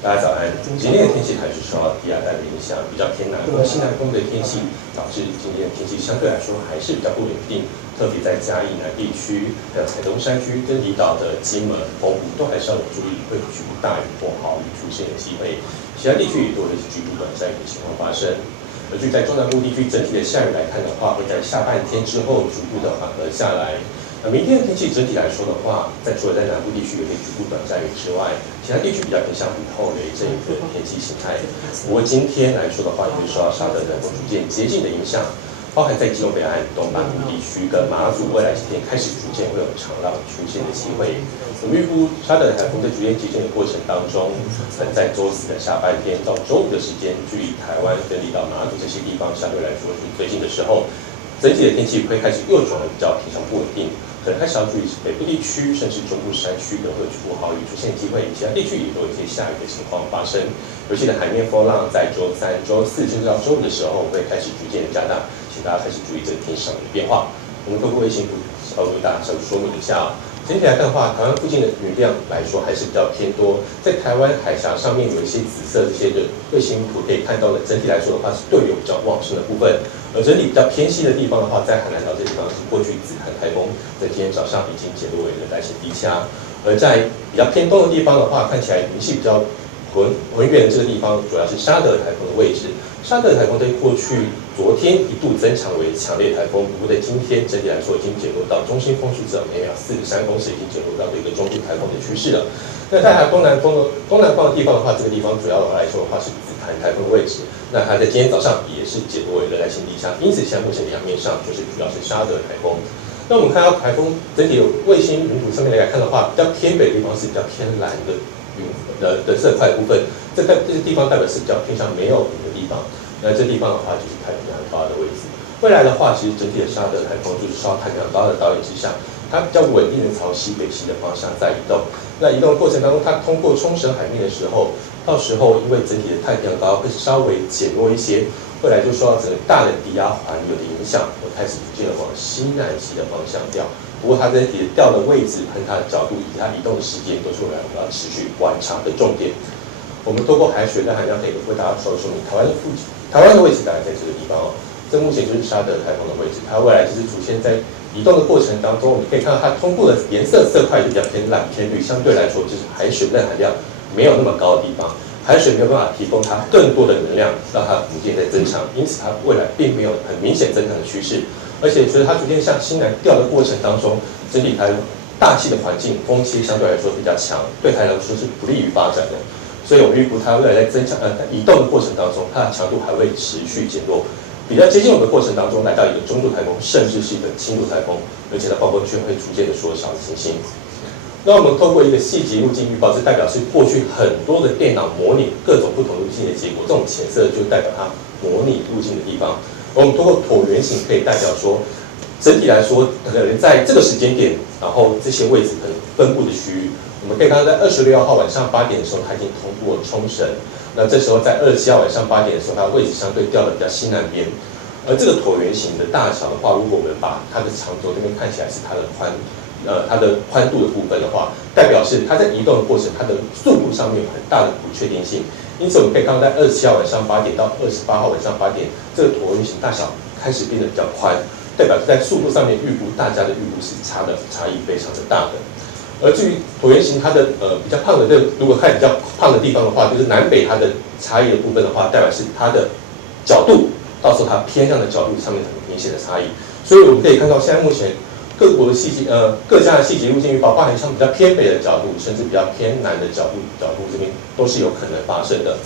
大家早安。今天的天气还是受到低压带的影响，比较偏南风、西南风的天气，导致今天的天气相对来说还是比较不稳定。特别在嘉义南地区，还有台东山区跟离岛的金门、澎湖，都还是要注意会有局部大雨或豪雨出现的机会。其他地区也多的是局部短暂雨的情况发生。而据在中南部地区整体的下雨来看的话，会在下半天之后逐步的缓和下来。明天的天气整体来说的话，除了在南部地区有些局部短暂雨之外，其他地区比较偏向雨后雷这一个天气形态。不过今天来说的话，也会受到沙德冷风逐渐接近的影响，包含在基隆北岸、东半部地区跟马祖，未来几天开始逐渐会有长浪出现的机会。我们预估沙德台风在逐渐接近的过程当中，在周四的下半天到周五的时间，距离台湾跟离岛马祖这些地方相对来说是最近的时候，整体的天气会开始又转为比较偏向不稳定。可能开始要注意北部地区，甚至中部山区都会有局部豪雨出现机会，其他地区也都有一些下雨的情况发生。尤其的海面风浪在周三、周四甚至到周五的时候会开始逐渐的加大，请大家开始注意这个天气上的变化。我们透过卫星图为大家稍微说明一下。整体来看的话，台湾附近的雨量来说还是比较偏多，在台湾海峡上面有一些紫色这些的卫星图可以看到的，整体来说的话是对流比较旺盛的部分。而整体比较偏西的地方的话，在海南岛这地方是过去子涵台风，在今天早上已经解落为热带性低压。而在比较偏东的地方的话，看起来云系比较浑圆的这个地方，主要是沙德台风的位置。沙德台风在过去昨天一度增强为强烈台风，不过在今天整体来说已经减弱到中心风速只有每秒43公尺，已经减弱到一个中度台风的趋势了。那在它东南方的地方的话，这个地方主要来说的话是子涵台风的位置。那它在今天早上也是解落为热带性低压，因此现在目前的洋面上就是主要是沙德台风。那我们看到台风整体卫星云图上面来看的话，比较偏北的地方是比较偏蓝的云的色块部分，这些地方代表是比较偏向没有云的地方。那这地方的话就是太平洋高的位置。未来的话，其实整体的沙德台风就是受太平洋高的导引之下，它比较稳定的朝西北西的方向在移动。那移动的过程当中，它通过冲绳海面的时候，到时候因为整体的太平洋高会稍微减弱一些，未来就受到整个大的低压环流的影响，会开始逐渐的往西南西的方向调。不过它整体的调的位置和它的角度以及它移动的时间，都是未来我们要持续观察的重点。我们透过海水的含量可以为大家稍微说明台湾的位置大概在这个地方哦。这目前就是沙德台风的位置，它未来就是主线在移动的过程当中，我们可以看到它通过的颜色块就比较偏蓝偏绿，相对来说就是海水的含量没有那么高的地方，海水没有办法提供它更多的能量，让它逐渐在增强，因此它未来并没有很明显增强的趋势。而且随着它逐渐向西南调的过程当中，整体台大气的环境风切相对来说比较强，对台来说是不利于发展的。所以我们预估它未来在移动的过程当中，它的强度还会持续减弱。比较接近我们的过程当中，来到一个中度台风，甚至是一个轻度台风，而且它暴风圈会逐渐的缩小的情形。那我们透过一个细节路径预报，这代表是过去很多的电脑模拟各种不同路径的结果，这种浅色就代表它模拟路径的地方。而我们通过椭圆形可以代表说，整体来说，可能在这个时间点，然后这些位置可能分布的区域，我们可以看到在26号晚上8点的时候，它已经通过冲绳。那这时候在27号晚上8点的时候，它的位置相对调的比较西南边。而这个椭圆形的大小的话，如果我们把它的长轴这边看起来是它的宽度的部分的话，代表是它在移动的过程，它的速度上面有很大的不确定性。因此我们可以看到，在27号晚上8点到28号晚上8点，这个椭圆形大小开始变得比较宽，代表是在速度上面预估，大家的预估是差异非常的大的。而至于椭圆形它的比较胖的如果看比较胖的地方的话，就是南北它的差异的部分的话，代表是它的角度，到时候它偏向的角度上面很明显的差异。所以我们可以看到，现在目前各国的各家的细节路径预报，包含像比较偏北的角度，甚至比较偏南的角度这边都是有可能发生的。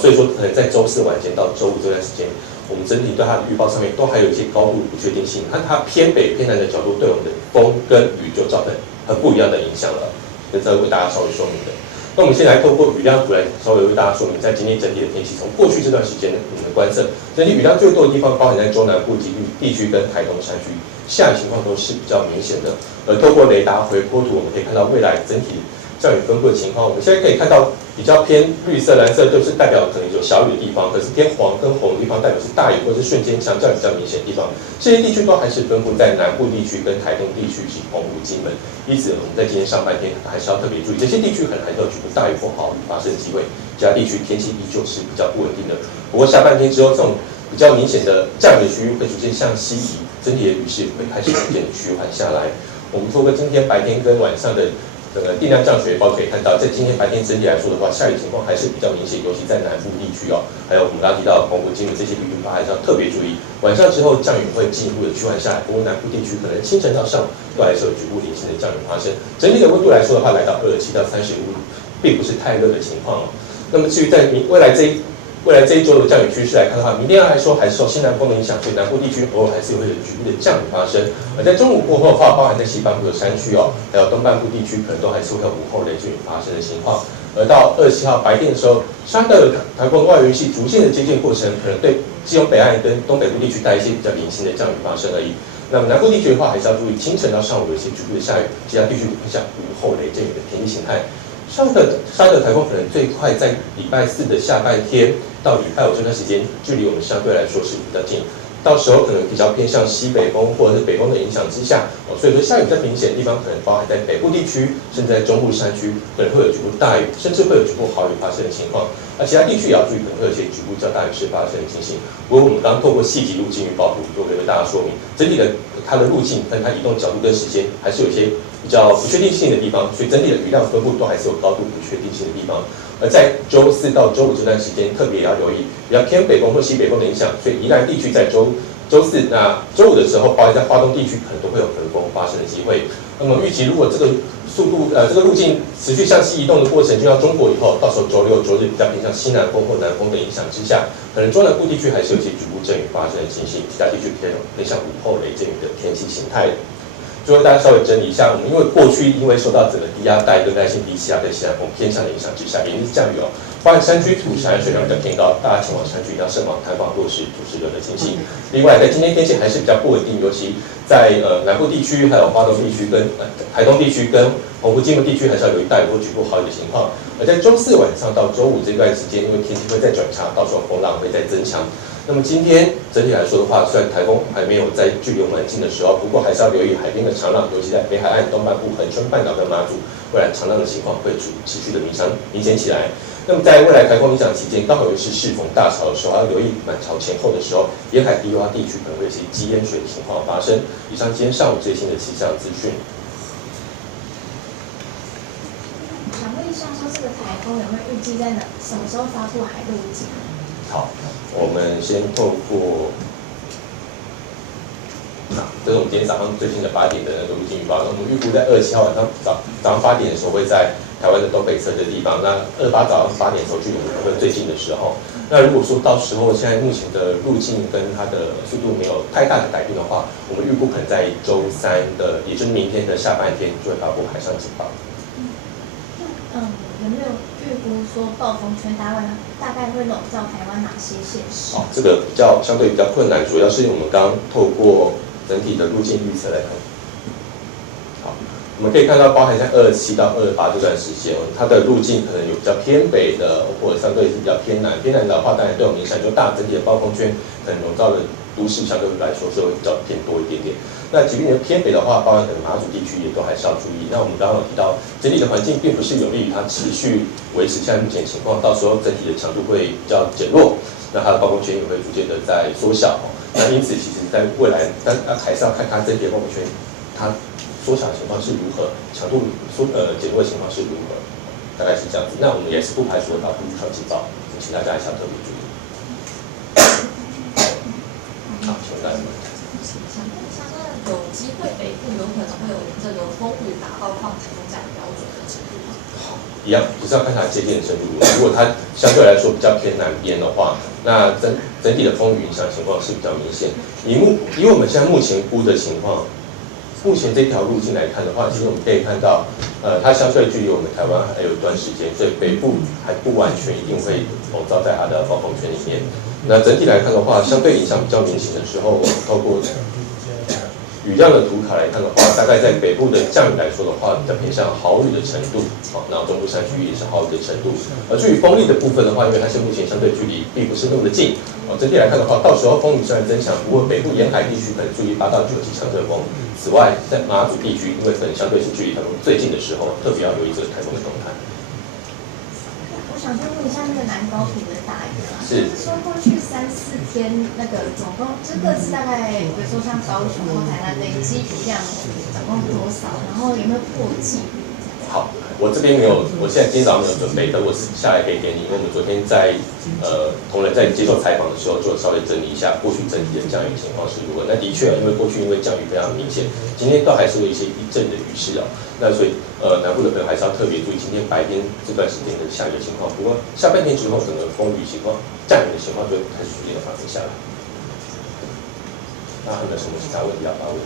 所以说可能在周四晚间到周五这段时间，我们整体对它的预报上面都还有一些高度不确定性，它偏北偏南的角度对我们的风跟雨就造成很不一样的影响了，这为大家稍微说明的。那我们先来透过雨量图来稍微为大家说明，在今天整体的天气，从过去这段时间我们的观测，整体雨量最多的地方，包含在中南部地区跟台东山区，下雨情况都是比较明显的。透过雷达回波图，我们可以看到未来整体降雨分布的情况，我们现在可以看到比较偏绿色、蓝色都是代表可能有小雨的地方，可是偏黄跟红的地方代表是大雨或者是瞬间强降雨比较明显的地方。这些地区都还是分布在南部地区跟台东地区及澎湖、金门。因此，我们在今天上半天还是要特别注意，这些地区可能还都有局部大雨或豪雨发生的机会，其他地区天气依旧是比较不稳定的。不过下半天之后，这种比较明显的降雨的区域会逐渐向西移，整体的雨势会开始逐渐的趋缓下来。我们透过今天白天跟晚上的定量降水报可以看到，在今天白天整体来说的话，下雨情况还是比较明显，尤其在南部地区哦，还有我们刚刚提到澎湖、金门这些地区，还是要特别注意。晚上之后降雨会进一步的趋缓下来，不过南部地区可能清晨到上午都还是有局部零星的降雨发生。整体的温度来说的话，来到27到35度，并不是太热的情况哦。那么至于在未来这一周的降雨趋势来看的话，明天来说还是受西南风的影响，所以南部地区偶尔还是会有局部的降雨发生。而在中午过后的话，包含在西半部的山区哦，还有东半部地区，可能都还是会有午后雷阵雨发生的情况。而到27号白天的时候，沙特台风外围系逐渐的接近过程，可能对基隆北岸跟东北部地区带一些比较零星的降雨发生而已。那么南部地区的话，还是要注意清晨到上午有一些局部的下雨，其他地区影响午后雷阵雨的天气形态。沙特台风可能最快在礼拜4的下半天到礼拜5这段时间，距离我们相对来说是比较近。到时候可能比较偏向西北风或者是北风的影响之下，所以说下雨比较明显的地方，可能包含在北部地区，甚至在中部山区，可能会有局部大雨，甚至会有局部豪雨发生的情况。而其他地区也要注意，可能会有一些局部较大雨势发生的情形。不过我们刚刚透过细级路径预报图，都可以为大家说明，整体的它的路径跟它移动角度跟时间，还是有一些比较不确定性的地方，所以整体的雨量分布都还是有高度不确定性的地方。而在周4到周5这段时间，特别也要留意比较偏北风或西北风的影响，所以宜兰地区在周4、那周5的时候，包括在花东地区可能都会有横风发生的机会。那么预期如果这个这个路径持续向西移动的过程进到中国以后，到时候周6、周日比较偏向西南风或南风的影响之下，可能中南部地区还是有一些局部阵雨发生的情形，其他地区偏向午后雷阵雨的天气形态。最后大家稍微整理一下，我们因为过去因为受到整个低压带跟带性低气压跟西南风偏向的影响之下，连日降雨哦，包含山区土产水量比较偏高，大家前往山区一定要慎防塌方落石、土石流的情形。另外，在今天天气还是比较不稳定，尤其在南部地区、还有花东地区跟台东地区跟澎湖、金门地区，还是要留意大雨或局部豪雨的情况。而在周4晚上到周5这段时间，因为天气会再转差，到时候风浪会再增强。那么今天整体来说的话，虽然台风还没有在距离我们很近的时候，不过还是要留意海边的长浪，尤其在北海岸东半部、恒春半岛跟马祖，未来长浪的情况会持续的明显起来。那么在未来台风影响期间，刚好又是适逢大潮的时候，要留意满潮前后的时候，沿海低洼地区可能会有一些积淹水的情况发生。以上今天上午最新的气象资讯。想问一下，说这个台风有没有预计在什么时候发布海陆警？好，我们先透过，这是我们今天早上最新的8点的那个路径预报。那我们预估在27号晚上早上8点的时候会在台湾的东北侧的地方。那28早上8点的时候距离我们台湾最近的时候，那如果说到时候现在目前的路径跟它的速度没有太大的改变的话，我们预估可能在周3的，也就是明天的下半天就会发布海上警报。有没有预估说暴风圈大概会笼罩台湾哪些县市？这个相对比较困难，主要是我们刚刚透过整体的路径预测来看。好，我们可以看到，包含在27到28这段时间，它的路径可能有比较偏北的，或者相对是比较偏南。偏南的话，当然对我们影响就大，整体的暴风圈可能笼罩的都市相对来说是会比较偏多一点点。那即便偏北的话，包含可能马祖地区也都还是要注意。那我们刚刚有提到，整体的环境并不是有利于它持续维持现在目前情况，到时候整体的强度会比较减弱，那它的暴风圈也会逐渐的在缩小。那因此，其实在未来，但还是要看它整体的暴风圈它缩小的情况是如何，强度减弱的情况是如何，大概是这样子。那我们也是不排除发布预警报，请大家还是要特别注意。好，请问大家。有机会北部有可能会有这个风雨达到放球这样标准的程度吗？一样，只是要看它接近的程度。如果它相对来说比较偏南边的话，那整体的风雨影响情况是比较明显。以我们现在目前估的情况，目前这条路径来看的话，其实我们可以看到，它相对距离我们台湾还有一段时间，所以北部还不完全一定会笼罩在它的暴风圈里面。那整体来看的话，相对影响比较明显的时候，我们透过雨量的图卡来看的话，大概在北部的降雨来说的话，比较偏向豪雨的程度，然后中部山区也是豪雨的程度。至于风力的部分的话，因为它是目前相对距离并不是那么的近，整体来看的话，到时候风雨虽然增强，不过北部沿海地区可能注意8到9级强阵风。此外，在马祖地区，因为可能相对是距离台风最近的时候，特别要留意这个台风的动态。我想再问一下那个南高屏的大雨啊，是说过去3、4天那个总共就各自大概，比如说像高雄或台南累积雨量总共多少，然后有没有破纪录？好，我这边没有，我现在今天早上没有准备，但我下来可以给你，因为我们昨天在同仁在接受采访的时候，就稍微整理一下过去整体的降雨情况是如何。那的确，因为过去因为降雨非常明显，今天都还是会一些一阵的雨势啊。那所以南部的朋友还是要特别注意今天白天这段时间的下雨的情况。不过下半天之后，整个风雨情况、降雨的情况就会开始逐渐的缓和下来。那还有没有什么其他问题要发问？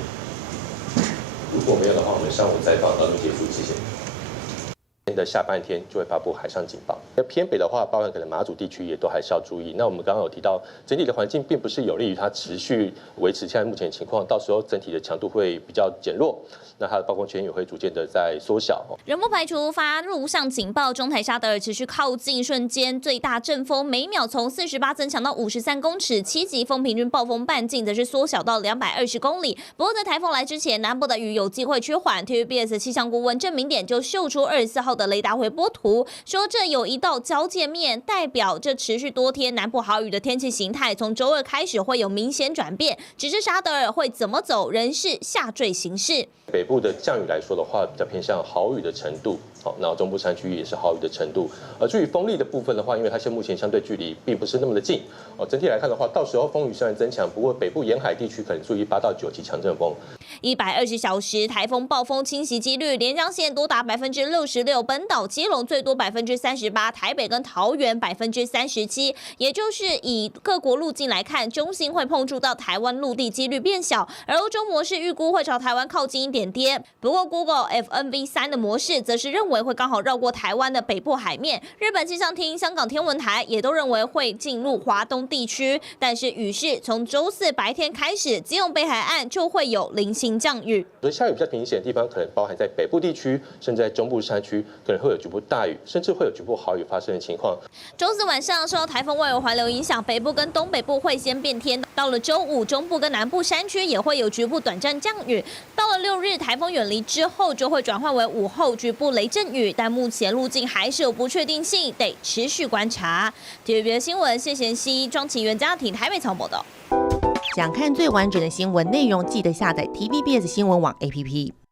如果没有的话，我们上午采访到这结束，谢谢。的下半天就会发布海上警报。偏北的话，包含可能马祖地区也都还是要注意。那我们刚刚有提到，整体的环境并不是有利于它持续维持现在目前的情况，到时候整体的强度会比较减弱，那它的暴风圈也会逐渐的在缩小。仍不排除发陆上警报，中台沙德尔持续靠近瞬间，最大阵风每秒从48增强到53公尺，7级风平均暴风半径则是缩小到220公里。不过在台风来之前，南部的雨有机会趋缓。TVBS 气象顾问郑明典就秀出24号的雷达回波图，说这有一道交界面，代表这持续多天南部豪雨的天气形态，从周2开始会有明显转变。只是沙德尔会怎么走，仍是下坠形势。北部的降雨来说的话，比较偏向豪雨的程度，然后中部山区也是豪雨的程度。至于风力的部分的话，因为它现在目前相对距离并不是那么的近，整体来看的话，到时候风雨虽然增强，不过北部沿海地区可能注意8到9级强阵风。120小时台风暴风侵袭几率，连江县多达66%，本岛基隆最多38%，台北跟桃园37%，也就是以各国路径来看，中心会碰触到台湾陆地几率变小，而欧洲模式预估会朝台湾靠近一点点。不过 Google FNV3 的模式则是认为会刚好绕过台湾的北部海面。日本气象厅、香港天文台也都认为会进入华东地区，但是雨势从周4白天开始，基隆北海岸就会有零星降雨。所以下雨比较明显的地方，可能包含在北部地区，甚至在中部山区，可能会有局部大雨，甚至会有局部豪雨发生的情况。周4晚上受到台风外围环流影响，北部跟东北部会先变天，到了周5，中部跟南部山区也会有局部短暂降雨。到了6日，台风远离之后，就会转换为午后局部雷阵雨，但目前路径还是有不确定性，得持续观察。TVBS 新闻谢贤熙、庄启源家庭台北采访报道。想看最完整的新闻内容，记得下载 TVBS 新闻网 APP。